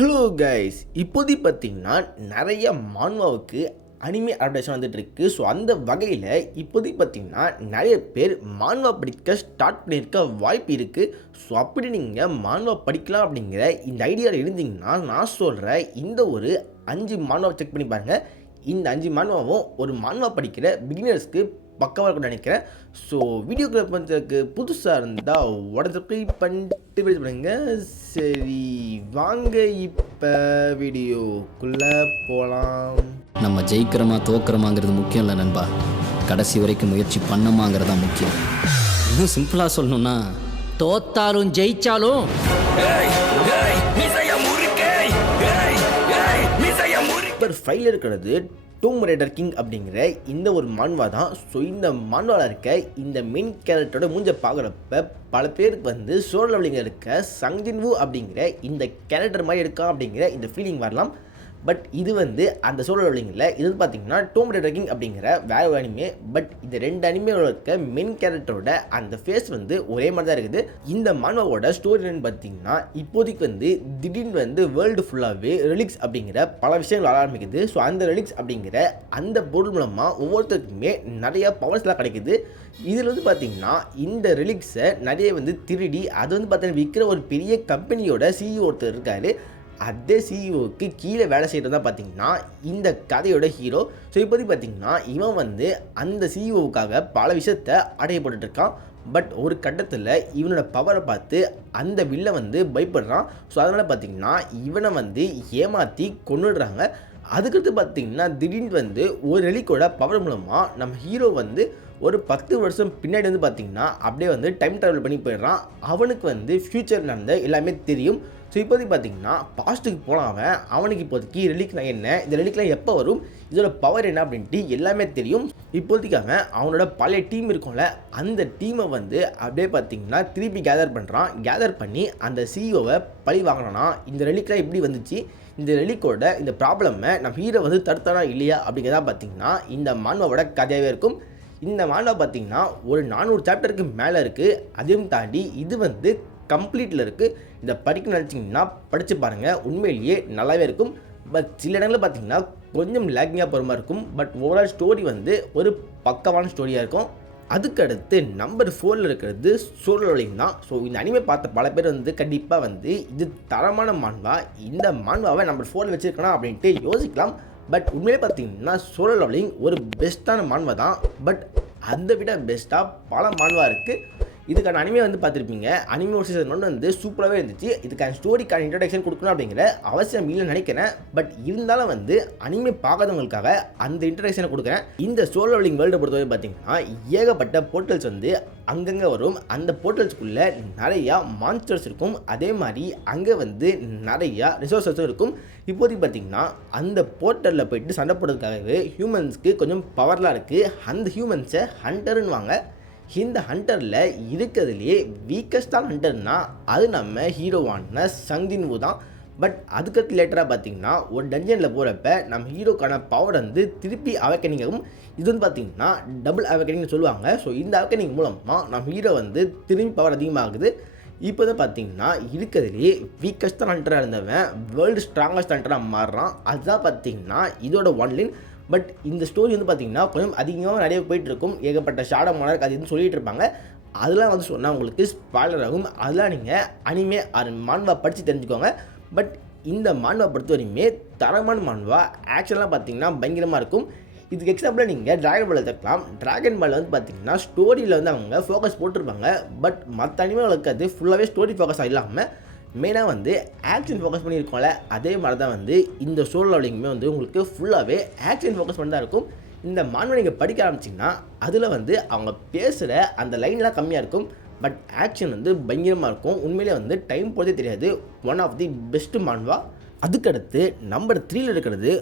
Hello guys, இப்போதைக்கு பார்த்தீங்கன்னா நிறைய மான்வாவுக்கு அனிமே அடாப்டேஷன் வந்துட்டுருக்கு. ஸோ அந்த வகையில் இப்போதைக்கு பார்த்தீங்கன்னா நிறைய பேர் மான்வா படிக்க ஸ்டார்ட் பண்ணியிருக்க வாய்ப்பு இருக்குது. ஸோ அப்படி நீங்கள் மான்வா படிக்கலாம் அப்படிங்கிற இந்த ஐடியாவில் இருந்தீங்கன்னா நான் சொல்கிற இந்த ஒரு 5 மான்வாவை செக் பண்ணி பாருங்கள். இந்த 5 மான்வாவும் ஒரு மான்வா படிக்கிற பிகினர்ஸ்க்கு பக்கவாக இருக்கும்னு நினைக்கிறேன். ஸோ வீடியோக்குள்ள பண்ணுறதுக்கு புதுசாக இருந்தால் உடனே பண்ணிட்டு வீடியோ பண்ணுங்க. சரி வாங்க இப்போ வீடியோக்குள்ளே போகலாம். நம்ம ஜெயிக்கிறோமா தோக்கிறோமாங்கிறது முக்கியம் இல்லை நண்பா, கடைசி வரைக்கும் முயற்சி பண்ணமாங்கிறதா முக்கியம். இன்னும் சிம்பிளாக சொல்லணும்னா தோத்தாலும் ஜெயிச்சாலும் நம்பர் 5 இருக்கிறது டூம் ரைடர் கிங் அப்படிங்கிற இந்த ஒரு மான்வா தான். ஸோ இந்த மான்வாவில் இருக்க இந்த மெயின் கேரக்டரோட மூஞ்ச பார்க்குறப்ப பல பேருக்கு வந்து சோலோ லெவலிங்கில் இருக்க சங்ஜின்வூ அப்படிங்கிற இந்த கேரக்டர் மாதிரி இருக்கா அப்படிங்கிற இந்த ஃபீலிங் வரலாம். பட் இது வந்து அந்த சோலோ லெவலிங்கில் இது வந்து பார்த்தீங்கன்னா டூம் ரைடர் கிங் அப்படிங்கிற வேற ஒரு அனிமே. பட் இந்த 2 அனிமேவோட இருக்க மெயின் கேரக்டரோட அந்த ஃபேஸ் வந்து ஒரே மாதிரி தான் இருக்குது. இந்த மான்வாவோட ஸ்டோரி பார்த்தீங்கன்னா இப்போதைக்கு வந்து திடீர்னு வந்து வேர்ல்டு ஃபுல்லாகவே ரெலிக்ஸ் அப்படிங்கிற பல விஷயங்கள் ஆரம்பிக்குது. ஸோ அந்த ரெலிக்ஸ் அப்படிங்கிற அந்த பொருள் மூலமாக ஒவ்வொருத்தருக்குமே நிறைய பவர்ஸ்லாம் கிடைக்குது. இதில் வந்து பார்த்தீங்கன்னா இந்த ரெலிக்ஸை நிறைய வந்து திருடி அது வந்து பார்த்தீங்கன்னா விற்கிற ஒரு பெரிய கம்பெனியோட சிஇஓ ஒருத்தர் இருக்காரு. அதே சிஇஓக்கு கீழே வேலை செய்கிறது தான் பார்த்தீங்கன்னா இந்த கதையோட ஹீரோ. ஸோ இப்போதைக்கு பார்த்தீங்கன்னா இவன் வந்து அந்த சிஇஓவுக்காக பல விஷயத்தை அடையப்பட்டுருக்கான். பட் ஒரு கட்டத்தில் இவனோட பவரை பார்த்து அந்த வில்லை வந்து பயப்படுறான். ஸோ அதனால் பார்த்தீங்கன்னா இவனை வந்து ஏமாற்றி கொன்னுடுறாங்க. அதுக்கடுத்து பார்த்தீங்கன்னா திடீர்னு வந்து ஒரு ரெலிக்கோட பவர் மூலமாக நம்ம ஹீரோ வந்து ஒரு 10 வருஷம் பின்னாடி வந்து பார்த்திங்கன்னா அப்படியே வந்து டைம் ட்ராவல் பண்ணி போயிடுறான். அவனுக்கு வந்து ஃப்யூச்சர் நடந்த எல்லாமே தெரியும். ஸோ இப்போதைக்கு பார்த்தீங்கன்னா பாஸ்ட்டுக்கு போனான் அவனுக்கு இப்போதைக்கு ரெலிக்னா என்ன, இந்த ரெலிக்லாம் எப்போ வரும், இதோட பவர் என்ன அப்படின்ட்டு எல்லாமே தெரியும். இப்போதைக்கு அவனோட பழைய டீம் இருக்கும்ல அந்த டீமை வந்து அப்படியே பார்த்தீங்கன்னா திருப்பி கேதர் பண்ணி அந்த சிஇஓவை பழி வாங்கினானா, இந்த ரெலிக்லாம் எப்படி வந்துச்சு, இந்த ரெலிக்கோட இந்த ப்ராப்ளமை நம்ம ஹீரோ வந்து தடுத்தானா இல்லையா அப்படிங்கிறதா பார்த்தீங்கன்னா இந்த மான்வாவோட கதையாகவே இருக்கும். இந்த மான்வா பார்த்தீங்கன்னா ஒரு 400 சாப்டருக்கு மேலே இருக்குது. அதையும் தாண்டி இது வந்து கம்ப்ளீட்டில் இருக்குது. இதை படிக்க நினச்சிங்கன்னா படித்து பாருங்கள், உண்மையிலேயே நல்லாவே இருக்கும். பட் சில இடங்களில் பார்த்தீங்கன்னா கொஞ்சம் லேக்கிங்காக போகிற மாதிரி இருக்கும். பட் ஓவரால் ஸ்டோரி வந்து ஒரு பக்கமான ஸ்டோரியாக இருக்கும். அதுக்கடுத்து நம்பர் 4 இருக்கிறது சோலோ லெவலிங் தான். ஸோ இந்த அனிமே பார்த்த பல பேர் வந்து கண்டிப்பாக வந்து இது தரமான மான்வா, இந்த மான்வாவை நம்பர் 4 வச்சுருக்கணும் அப்படின்ட்டு யோசிக்கலாம். பட் உண்மையிலே பார்த்தீங்கன்னா சோலோ லெவலிங் ஒரு பெஸ்ட்டான மான்வா தான். பட் அதை விட பெஸ்ட்டாக பல மான்வா இருக்குது. இதுக்கான அனிமே வந்து பார்த்துருப்பீங்க. அனிமே ஒரு சீசன் 1 வந்து சூப்பராகவே இருந்துச்சு. இதுக்கான ஸ்டோரிக்கான இன்ட்ரடக்ஷன் கொடுக்கணும் அப்படிங்கிற அவசியம் இல்லைன்னு நினைக்கிறேன். பட் இருந்தாலும் வந்து அனிமே பார்க்காதவங்களுக்காக அந்த இன்ட்ரடக்ஷனை கொடுக்குறேன். இந்த சோலோ லெவலிங் வேர்ல்டை பொறுத்தவரை பார்த்தீங்கன்னா ஏகப்பட்ட போர்ட்டல்ஸ் வந்து அங்கங்கே வரும். அந்த போர்ட்டல்ஸ்குள்ளே நிறையா மான்ஸ்டர்ஸ் இருக்கும். அதே மாதிரி அங்கே வந்து நிறையா ரிசோர்ஸஸும் இருக்கும். இப்போதைக்கு பார்த்தீங்கன்னா அந்த போர்ட்டலில் போயிட்டு சண்டை போடுறதுக்காகவே ஹியூமன்ஸ்க்கு கொஞ்சம் பவர்லாம் இருக்குது. அந்த ஹியூமன்ஸை ஹண்டர்னு வாங்க. இந்த ஹண்டரில் இருக்கிறதுலையே வீக்கஸ்டான ஹண்டர்னால் அது நம்ம ஹீரோவான சங்ஜின்வூ தான். பட் அதுக்கடுத்து லேட்டராக பார்த்தீங்கன்னா ஒரு டஞ்சனில் போகிறப்ப நம்ம ஹீரோக்கான பவர் வந்து திருப்பி அவேக்கனிங் ஆகும். இது வந்து பார்த்திங்கன்னா டபுள் அவேக்கனிங்னு சொல்லுவாங்க. ஸோ இந்த அவேக்கனிங் மூலமாக நம்ம ஹீரோ வந்து திரும்பி பவர் அதிகமாகுது. இப்போ தான் பார்த்தீங்கன்னா இருக்கிறதுலேயே வீக்கஸ்டான ஹண்டராக இருந்தவன் வேர்ல்டு ஸ்ட்ராங்கஸ்ட் ஹண்டராக மாறுறான். அதுதான் பார்த்தீங்கன்னா இதோட ஒன்லைன். பட் இந்த ஸ்டோரி வந்து பார்த்திங்கன்னா கொஞ்சம் அதிகமாக நிறைய போயிட்டுருக்கும். ஏகப்பட்ட ஷாடோ மார்க் அது இதுன்னு சொல்லிகிட்டு இருப்பாங்க. அதெல்லாம் வந்து சொன்னால் உங்களுக்கு ஸ்பாய்லர் ஆகும். அதெல்லாம் நீங்கள் அனிமே மான்வா படித்து தெரிஞ்சுக்கோங்க. பட் இந்த மான்வா பொறுத்த வரையுமே தரமான மான்வா. ஆக்ஷன்லாம் பார்த்திங்கன்னா பயங்கரமாக இருக்கும். இதுக்கு எக்ஸாம்பிளாக நீங்கள் ட்ராகன் பால் எடுத்துக்கலாம். ட்ராகன் பால் வந்து பார்த்திங்கன்னா ஸ்டோரியில் வந்து அவங்க ஃபோக்கஸ் போட்டிருப்பாங்க. பட் மற்ற அனிமேகளுக்கு அது ஃபுல்லாகவே ஸ்டோரி ஃபோக்கஸாக இல்லாமல் மெயினாக வந்து ஆக்ஷன் ஃபோக்கஸ் பண்ணியிருக்கோம்ல, அதே மாதிரி தான் வந்து இந்த சோலோ லெவலிங்குமே வந்து உங்களுக்கு ஃபுல்லாகவே ஆக்ஷன் ஃபோக்கஸ் பண்ணி தான் இருக்கும். இந்த மான்வா நீங்கள் படிக்க ஆரம்பிச்சிங்கன்னா அதில் வந்து அவங்க பேசுகிற அந்த லைன்லாம் கம்மியாக இருக்கும். பட் ஆக்ஷன் வந்து பயங்கரமாக இருக்கும். உண்மையிலே வந்து டைம் போகிறதே தெரியாது. ஒன் ஆஃப் தி பெஸ்ட் மான்வா. அதுக்கடுத்து நம்பர் 3 இருக்கிறது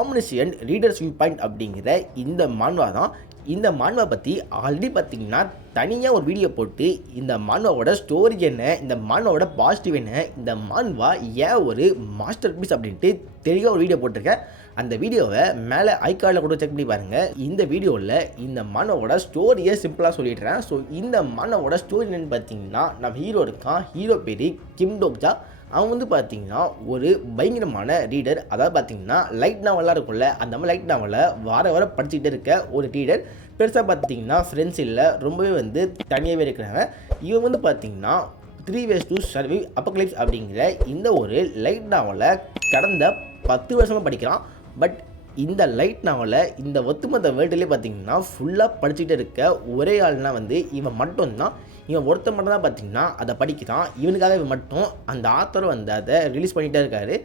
ஆம்னிசியன்ட் ரீடர்ஸ் வியூ பாயிண்ட் அப்படிங்கிற இந்த மான்வா தான். இந்த மான்வா பற்றி ஆல்ரெடி பார்த்தீங்கன்னா தனியாக ஒரு வீடியோ போட்டு இந்த மான்வாவோட ஸ்டோரி என்ன, இந்த மான்வாவோட பாசிட்டிவ் என்ன, இந்த மான்வா ஏன் ஒரு மாஸ்டர் பீஸ் அப்படின்ட்டு தெளிவாக ஒரு வீடியோ போட்டிருக்கேன். அந்த வீடியோவை மேலே ஐகார்டில் கூட செக் பண்ணி பாருங்கள். இந்த வீடியோவில் இந்த மான்வாவோட ஸ்டோரியை சிம்பிளாக சொல்லிடுறேன். ஸோ இந்த மான்வாவோட ஸ்டோரி என்னென்னு பார்த்தீங்கன்னா நம்ம ஹீரோ இருக்கான். ஹீரோ பேர் கிம் டோக்ஜா. அவன் வந்து பார்த்திங்கன்னா ஒரு பயங்கரமான ரீடர். அதாவது பார்த்திங்கன்னா லைட் நாவலாக இருக்கும்ல, அந்த மாதிரி லைட் நாவலை வார படிச்சுக்கிட்டே இருக்க ஒரு ரீடர். பெருசாக பார்த்திங்கன்னா ஃப்ரெண்ட்ஸ் இல்லை, ரொம்பவே வந்து தனியாகவே இருக்கிறாங்க. இவன் வந்து பார்த்திங்கன்னா 3 ways to survive apocalypse அப்படிங்கிற இந்த ஒரு லைட் நாவலை கடந்த 10 வருஷமாக படிக்கிறான். பட் இந்த லைட் நாவலை இந்த ஒத்துமொத்த வேர்ல்டுலேயே பார்த்திங்கன்னா ஃபுல்லாக படிச்சுக்கிட்டு இருக்க ஒரே ஆள்னா வந்து இவன் மட்டும்தான். இவன் ஒருத்தர் மட்டும் தான் பார்த்திங்கன்னா அதை படிக்கிறான். இவனுக்காக இவன் மட்டும் அந்த ஆத்தர் வந்து அதை ரிலீஸ் பண்ணிகிட்டே இருக்காரு.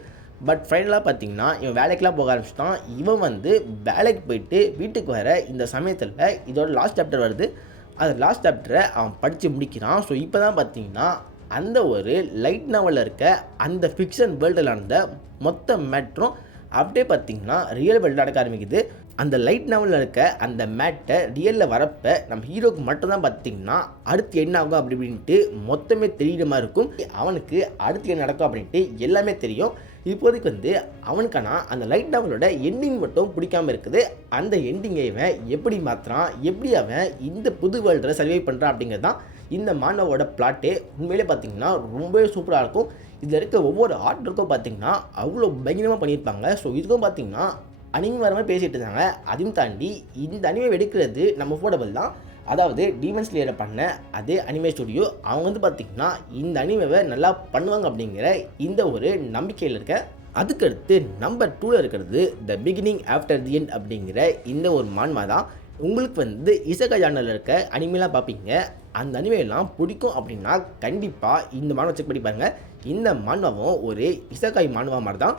பட் ஃபைனலாக பார்த்திங்கன்னா இவன் வேலைக்கெலாம் போக ஆரம்பிச்சிட்டான். இவன் வந்து வேலைக்கு போயிட்டு வீட்டுக்கு வர இந்த சமயத்தில் இதோட லாஸ்ட் சாப்டர் வருது. அது லாஸ்ட் சாப்டரை அவன் படித்து முடிக்கிறான். ஸோ இப்போ தான் பார்த்திங்கன்னா அந்த ஒரு லைட் நாவலில் இருக்க அந்த ஃபிக்ஷன் வேர்ல்டில் நடந்த மொத்த மேட்ரும் அப்படியே பார்த்திங்கன்னா ரியல் வேர்ல்டு நடக்க ஆரம்பிக்குது. அந்த லைட் நாவலில் இருக்க அந்த மேட்டை ரியலில் வரப்போ நம்ம ஹீரோக்கு மட்டும்தான் பார்த்திங்கன்னா அடுத்து என்ன ஆகும் அப்படி அப்படின்ட்டு மொத்தமே தெரியுற மாதிரி இருக்கும். அவனுக்கு அடுத்து என்ன நடக்கும் அப்படின்ட்டு எல்லாமே தெரியும். இப்போதைக்கு வந்து அவனுக்கான அந்த லைட் நாவலோட எண்டிங் மட்டும் பிடிக்காமல் இருக்குது. அந்த எண்டிங்கை இவன் எப்படி மாற்றுறான், எப்படி அவன் இந்த புது வேர்ல்டில் சர்வை பண்ணுறான் அப்படிங்கிறது தான் இந்த மாணவோட பிளாட்டே. உண்மையிலே பார்த்திங்கன்னா ரொம்பவே சூப்பராக இருக்கும். இதில் இருக்க ஒவ்வொரு ஆர்டருக்கும் பார்த்திங்கன்னா அவ்வளோ பயங்கரமாக பண்ணியிருப்பாங்க. ஸோ இதுக்கும் பார்த்திங்கன்னா அனிமே வர மாதிரி பேசிகிட்டு இருந்தாங்க. அதையும் தாண்டி இந்த அனிமே எடுக்கிறது நம்ம அஃபோர்டபுள் தான். அதாவது டீமன் ஸ்லேயரை பண்ண அதே அனிமே ஸ்டுடியோ. அவங்க வந்து பார்த்திங்கன்னா இந்த அனிமேவை நல்லா பண்ணுவாங்க அப்படிங்கிற இந்த ஒரு நம்பிக்கையில் இருக்க. அதுக்கடுத்து நம்பர் 2ல் இருக்கிறது the beginning after the end அப்படிங்கிற இந்த ஒரு மான்மா தான். உங்களுக்கு வந்து இசகா சேனலில் இருக்க அனிமேலாம் பார்ப்பீங்க. அந்த அனிமேலாம் பிடிக்கும் அப்படின்னா கண்டிப்பாக இந்த மான்வா செக் பண்ணி பாருங்கள். இந்த மான்வாவும் ஒரு இசகாய் மான்வா மாதிரி தான்.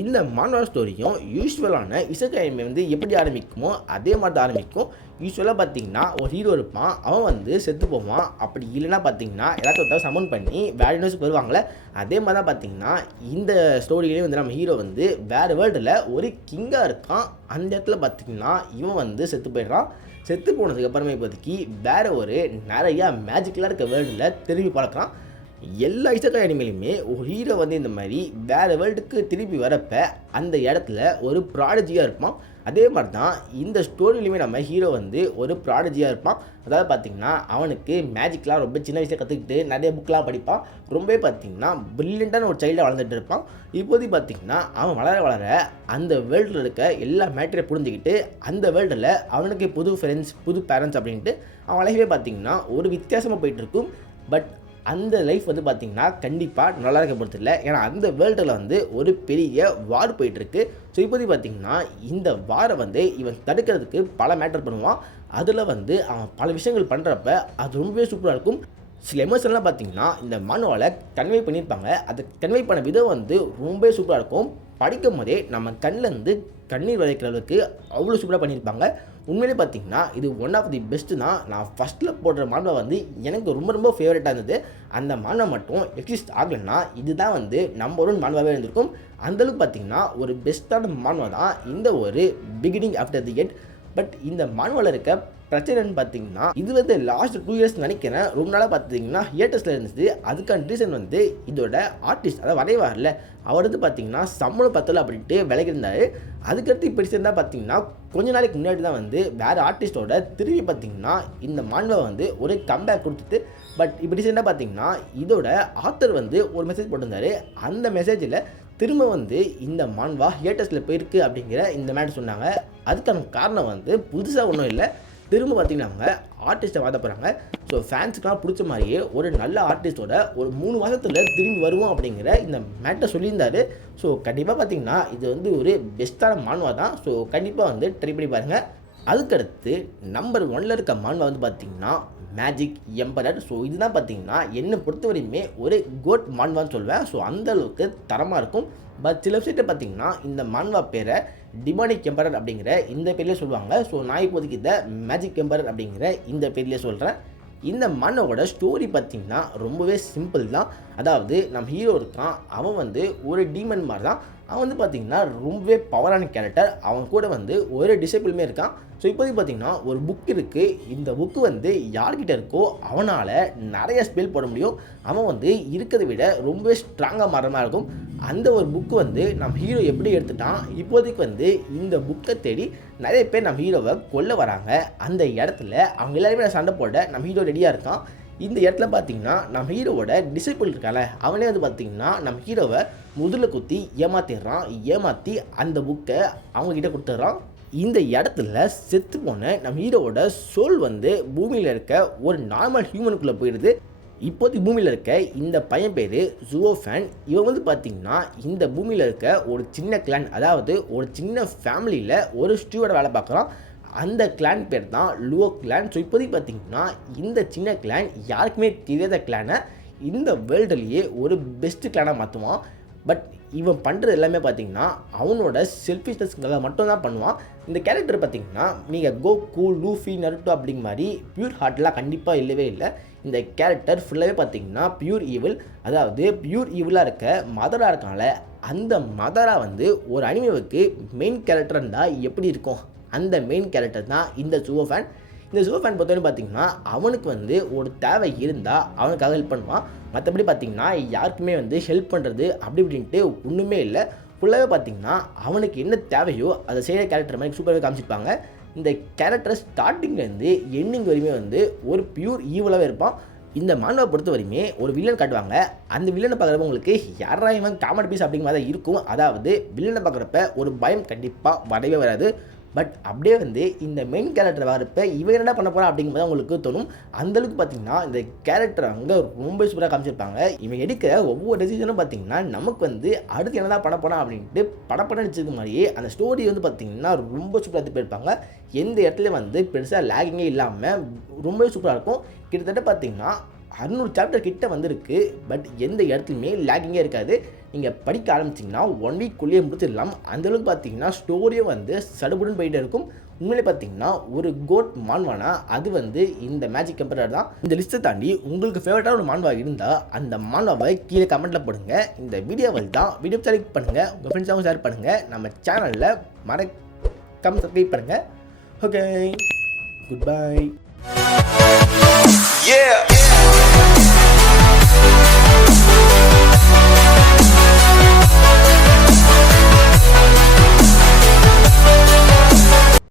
இந்த மான்வா ஸ்டோரியும் யூஸ்வலான இசகாய் அனிமே வந்து எப்படி ஆரம்பிக்குமோ அதே மாதிரி தான் ஆரம்பிக்கும். யூஸ்வலாக பார்த்திங்கன்னா ஒரு ஹீரோ இருப்பான், அவன் வந்து செத்து போவான். அப்படி இல்லைன்னா பார்த்திங்கன்னா எல்லாத்தையும் சமன் பண்ணி வேறு யூனிவர்ஸுக்கு வருவாங்களே, அதே மாதிரி தான் பார்த்திங்கன்னா இந்த ஸ்டோரியிலேயே வந்து நம்ம ஹீரோ வந்து வேறு வேர்ல்டில் ஒரு கிங்காக இருக்கான். அந்த இடத்துல பார்த்திங்கன்னா இவன் வந்து செத்து போயிடுறான். செத்து போனதுக்கப்புறமே இப்போதைக்கு வேறு ஒரு நிறையா மேஜிக்கலாக இருக்க வேர்ல்டில் திரும்பி பார்க்குறான். எல்லா இசக்காய் அனிமேலையுமே ஒரு ஹீரோ வந்து இந்த மாதிரி வேறு வேர்ல்டுக்கு திருப்பி வரப்போ அந்த இடத்துல ஒரு ப்ராடஜியாக இருப்பான். அதே மாதிரி தான் இந்த ஸ்டோரியிலுமே நம்ம ஹீரோ வந்து ஒரு ப்ராடஜியாக இருப்பான். அதாவது பார்த்திங்கன்னா அவனுக்கு மேஜிக்லாம் ரொம்ப சின்ன வயசில் கற்றுக்கிட்டு நிறைய புக்கெலாம் படிப்பான். ரொம்பவே பார்த்திங்கன்னா ப்ரில்லியண்ட்டான ஒரு சைல்டாக வளர்ந்துட்டு இருப்பான். இப்போதைக்கு பார்த்திங்கன்னா அவன் வளர அந்த வேர்ல்டில் இருக்க எல்லா மேட்டரையும் புரிஞ்சுக்கிட்டு அந்த வேர்ல்டில் அவனுக்கு புது ஃப்ரெண்ட்ஸ், புது பேரண்ட்ஸ் அப்படின்ட்டு அவன் லைஃபே பார்த்திங்கன்னா ஒரு வித்தியாசமாக போயிட்டுருக்கும். பட் அந்த லைஃப் வந்து பார்த்திங்கன்னா கண்டிப்பாக நல்லா இருக்க போகிறது இல்லை. ஏன்னா அந்த வேர்ல்டில் வந்து ஒரு பெரிய வார் போயிட்டுருக்கு. ஸோ இப்போதைக்கு பார்த்திங்கன்னா இந்த வாரை வந்து இவன் தடுக்கிறதுக்கு பல மேட்டர் பண்ணுவான். அதில் வந்து அவன் பல விஷயங்கள் பண்ணுறப்ப அது ரொம்பவே சூப்பராக இருக்கும். சில எமோஷன்லாம் பார்த்திங்கன்னா இந்த மானுவால் கன்வே பண்ணியிருப்பாங்க. அது கன்வே பண்ண விதம் வந்து ரொம்பவே சூப்பராக இருக்கும். படிக்கும் போதே நம்ம கண்ணிலேருந்து கண்ணீர் வளைக்கிற அளவுக்கு அவ்வளோ சூப்பராக பண்ணியிருப்பாங்க. உண்மையிலே பார்த்திங்கன்னா இது ஒன் ஆஃப் தி பெஸ்ட்டு தான். நான் ஃபஸ்ட்டில் போடுற மான்வா வந்து எனக்கு ரொம்ப ஃபேவரட்டாக இருந்தது. அந்த மான்வா மட்டும் எக்ஸிஸ்ட் ஆகலைன்னா இதுதான் வந்து நம்பர் 1 மான்வாவே இருந்திருக்கும். அந்தளவுக்கு பார்த்திங்கன்னா ஒரு பெஸ்ட்டான மான்வா தான் இந்த ஒரு beginning after the end. But இந்த மான்வாவில் இருக்க பிரச்சனைன்னு பார்த்திங்கன்னா இது வந்து லாஸ்ட் 2 இயர்ஸ் நினைக்கிறேன் ரொம்ப நாளாக பார்த்திங்கன்னா ஹியேட்டர்ஸில் இருந்துச்சு. அதுக்கான ரீசன் வந்து இதோட ஆர்டிஸ்ட், அதாவது வரைவாரில் அவர் வந்து பார்த்திங்கன்னா சம்பளம் பத்தலை அப்படின்ட்டு விலகிருந்தார். அதுக்கடுத்து இப்போ ரீசெண்டாக பார்த்திங்கன்னா கொஞ்ச நாளைக்கு முன்னாடி தான் வந்து வேறு ஆர்டிஸ்ட்டோட திரும்பி பார்த்திங்கன்னா இந்த மான்வா வந்து ஒரு கம்பேக் கொடுத்துட்டு. பட் இப்போ ரீசெண்டாக பார்த்திங்கன்னா இதோட ஆத்தர் வந்து ஒரு மெசேஜ் போட்டிருந்தார். அந்த மெசேஜில் திரும்ப வந்து இந்த மான்வா ஹியேட்டர்ஸில் போயிருக்கு அப்படிங்கிற இந்த மேட்டர் சொன்னாங்க. அதுக்கான காரணம் வந்து புதுசாக ஒன்றும் இல்லை, திரும்ப பார்த்திங்கன்னா அவங்க ஆர்டிஸ்ட்டை மாற்ற போகிறாங்க. ஸோ ஃபேன்ஸுக்கெலாம் பிடிச்ச மாதிரியே ஒரு நல்ல ஆர்டிஸ்ட்டோட ஒரு 3 மாதத்தில் திரும்பி வருவோம் அப்படிங்கிற இந்த மேட்டை சொல்லியிருந்தார். ஸோ கண்டிப்பாக பார்த்திங்கன்னா இது வந்து ஒரு பெஸ்ட்டான மான்வா தான். ஸோ கண்டிப்பாக வந்து ட்ரை பண்ணி பாருங்கள். அதுக்கடுத்து நம்பர் 1ல் இருக்க மான்வா வந்து பார்த்திங்கன்னா மேஜிக் எம்பரர். ஸோ இதுதான் பார்த்திங்கன்னா என்னை பொறுத்தவரையுமே ஒரு கோட் மான்வான்னு சொல்லுவேன். ஸோ அந்தளவுக்கு தரமாக இருக்கும். பட் சில விஷயத்தை பார்த்திங்கன்னா இந்த மான்வா பேரை டிமானிக் எம்பரர் அப்படிங்கிற இந்த பேர்லேயே சொல்லுவாங்க. ஸோ நான் இப்போதைக்கு இந்த மேஜிக் எம்பரர் அப்படிங்கிற இந்த பேர்லேயே சொல்கிறேன். இந்த மான்வாவோட ஸ்டோரி பார்த்திங்கன்னா ரொம்பவே சிம்பிள் தான். அதாவது நம்ம ஹீரோ இருக்கான், அவன் வந்து ஒரு டீமன் மாதிரி தான். அவன் வந்து பார்த்திங்கன்னா ரொம்பவே பவரான கேரக்டர். அவன் கூட வந்து ஒரு டிசேபிளுமே இருக்கான். ஸோ இப்போதைக்கு பார்த்திங்கன்னா ஒரு புக் இருக்குது. இந்த புக்கு வந்து யார்கிட்ட இருக்கோ அவனால் நிறைய ஸ்பெல் போட முடியும். அவன் வந்து இருக்கிறத விட ரொம்பவே ஸ்ட்ராங்காக மாறுற மாதிரி இருக்கும். அந்த ஒரு புக்கு வந்து நம்ம ஹீரோ எப்படி எடுத்துட்டான், இப்போதைக்கு வந்து இந்த புக்கை தேடி நிறைய பேர் நம்ம ஹீரோவை கொல்ல வராங்க. அந்த இடத்துல அவங்க எல்லாருமே சண்டை போட நம்ம ஹீரோ ரெடியாக இருக்கான். இந்த இடத்துல பார்த்தீங்கன்னா நம்ம ஹீரோவோட டிசைபிள் இருக்கால அவனே வந்து பார்த்தீங்கன்னா நம்ம ஹீரோவை முதல்ல குத்தி ஏமாற்றி அந்த புக்கை அவங்கக்கிட்ட கொடுத்துட்றான். இந்த இடத்துல செத்து போன நம்ம ஹீரோவோட சோல் வந்து பூமியில் இருக்க ஒரு நார்மல் ஹியூமனுக்குள்ளே போயிடுது. இப்போதைக்கு பூமியில் இருக்க இந்த பையன் பேர் ஜுவோஃபேன். இவன் வந்து பார்த்திங்கன்னா இந்த பூமியில் இருக்க ஒரு சின்ன கிளான், அதாவது ஒரு சின்ன ஃபேமிலியில் ஒரு ஸ்டூவர்ட வேலை பார்க்குறான். அந்த கிளான் பேர் தான் லுவோ கிளான். ஸோ இப்போதைக்கு பார்த்திங்கன்னா இந்த சின்ன கிளான் யாருக்குமே தெரியாத கிளானை இந்த வேர்ல்டுலேயே ஒரு பெஸ்ட்டு கிளானாக மாற்றுவான். பட் இவன் பண்ணுறது எல்லாமே பார்த்திங்கன்னா அவனோட செல்ஃபிஷ்னஸ்க்காக மட்டும்தான் பண்ணுவான். இந்த கேரக்டர் பார்த்திங்கன்னா நீங்கள் கோகு, லூஃபி, நருட்டோ அப்படிங்கிற மாதிரி பியூர் ஹார்ட்லாம் கண்டிப்பாக இல்லவே இல்லை. இந்த கேரக்டர் ஃபுல்லாகவே பார்த்திங்கன்னா பியூர் ஈவில், அதாவது பியூர் ஈவிலாக இருக்க மதராக இருக்காங்கள அந்த மதராக வந்து ஒரு அனிமேவுக்கு மெயின் கேரக்டர் இருந்தால் எப்படி இருக்கும், அந்த மெயின் கேரக்டர் தான் இந்த ஜுவோஃபேன். இந்த ஜுவோஃபேன் பொறுத்தவரை பார்த்திங்கன்னா அவனுக்கு வந்து ஒரு தேவை இருந்தால் அவனுக்காக ஹெல்ப் பண்ணுவான். மற்றபடி பார்த்திங்கன்னா யாருக்குமே வந்து ஹெல்ப் பண்ணுறது அப்படி இப்படின்ட்டு ஒன்றுமே இல்லை. ஃபுல்லாகவே பார்த்திங்கன்னா அவனுக்கு என்ன தேவையோ அதை செய்கிற கேரக்டர் மாதிரி சூப்பராகவே காமிச்சிருப்பாங்க. இந்த கேரக்டர் ஸ்டார்டிங்லேருந்து எண்டிங் வரையுமே வந்து ஒரு பியூர் ஈவலாகவே இருப்பான். இந்த மாணவரை பொறுத்த வரையுமே ஒரு வில்லன் காட்டுவாங்க. அந்த வில்லனை பார்க்குறப்ப உங்களுக்கு யாரா இவன் காமெடி பீஸ் அப்படிங்கிற மாதிரி இருக்கும். அதாவது வில்லனை பார்க்குறப்ப ஒரு பயம் கண்டிப்பாக வரவே வராது. பட் அப்படியே வந்து இந்த மெயின் கேரக்டர் வரப்போ இவன் என்ன பண்ண போகிறான் அப்படிங்கிறத உங்களுக்கு தோணும். அந்தளவுக்கு பார்த்திங்கன்னா இந்த கேரக்டர் அங்கே ரொம்ப சூப்பராக காமிச்சிருப்பாங்க. இவன் எடுக்கிற ஒவ்வொரு டெசிஷனும் பார்த்திங்கன்னா நமக்கு வந்து அடுத்து என்னதான் பண்ண போகிறான் அப்படின்ட்டு படப்படம் நடிச்சது மாதிரியே அந்த ஸ்டோரி வந்து பார்த்திங்கன்னா ரொம்ப சூப்பராக எடுத்து போயிருப்பாங்க. எந்த இடத்துல வந்து பெருசாக லேகிங்கே இல்லாமல் ரொம்பவே சூப்பராக இருக்கும். கிட்டத்தட்ட பார்த்திங்கன்னா 600 சாப்டர் கிட்ட வந்திருக்கு. பட் எந்த இடத்துலையுமே லேகிங்கே இருக்காது. நீங்கள் படிக்க ஆரம்பிச்சிங்கன்னா 1 வீக்குள்ளேயே முடிச்சிடலாம். அந்தளவுக்கு பார்த்தீங்கன்னா ஸ்டோரியும் வந்து சடுபுடன் போயிட்டே இருக்கும். உண்மையிலே பார்த்தீங்கன்னா ஒரு கோட் மான்வானா அது வந்து இந்த மேஜிக் எம்பரர் தான். இந்த லிஸ்ட்டை தாண்டி உங்களுக்கு ஃபேவரட்டான ஒரு மான்வா இருந்தால் அந்த மான்வாவை கீழே கமெண்ட்டில் போடுங்க. இந்த வீடியோவில் தான் வீடியோ செலக்ட் பண்ணுங்கள், உங்கள் ஃப்ரெண்ட்ஸாகவும் ஷேர் பண்ணுங்கள், நம்ம சேனலில் மறக்காம சப்ஸ்கிரைப் பண்ணுங்கள். Okay, good bye. Yeah.